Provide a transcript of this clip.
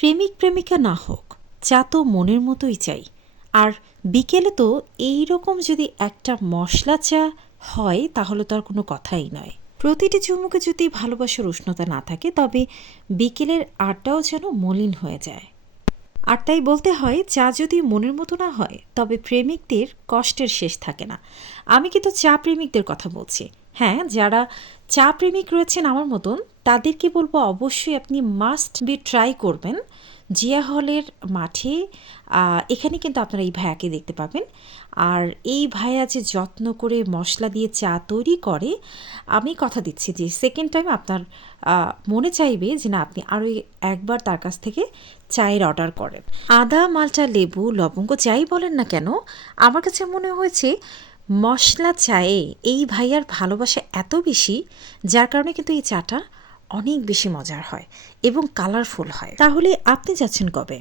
প্রেমিক প্রেমিকা না হোক, চা তো মনের মতোই চাই। আর বিকেলে তো এই রকম যদি একটা মশলা চা হয় তাহলে তো আর কোনো কথাই নয়। প্রতিটি চুমুকে যদি ভালোবাসার উষ্ণতা না থাকে তবে বিকেলের আড্ডাও যেন মলিন হয়ে যায়। আর তাই বলতে হয়, চা যদি মনের মতো না হয় তবে প্রেমিকদের কষ্টের শেষ থাকে না। আমি কিন্তু চা প্রেমিকদের কথা বলছি। হ্যাঁ, যারা চা প্রেমিক রয়েছেন আমার মতন, তাদেরকে বলবো অবশ্যই আপনি মাস্ট বি ট্রাই করবেন জিয়া হলের মাঠে। এখানে কিন্তু আপনারা এই ভাইয়াকে দেখতে পাবেন। আর এই ভাইয়া যে যত্ন করে মশলা দিয়ে চা তৈরি করে, আমি কথা দিচ্ছি যে সেকেন্ড টাইম আপনার মনে চাইবে যে না, আপনি আরও একবার তার কাছ থেকে চায়ের অর্ডার করেন। আদা, মালটা, লেবু, লবঙ্গ যাই বলেন না কেন, আমার কাছে মনে হয়েছে মশলা চায়ে এই ভাইয়ার ভালোবাসা এত বেশি, যার কারণে কিন্তু এই চাটা অনেক বেশি মজার হয় এবং কালারফুল হয়। তাহলে আপনি যাচ্ছেন কবে?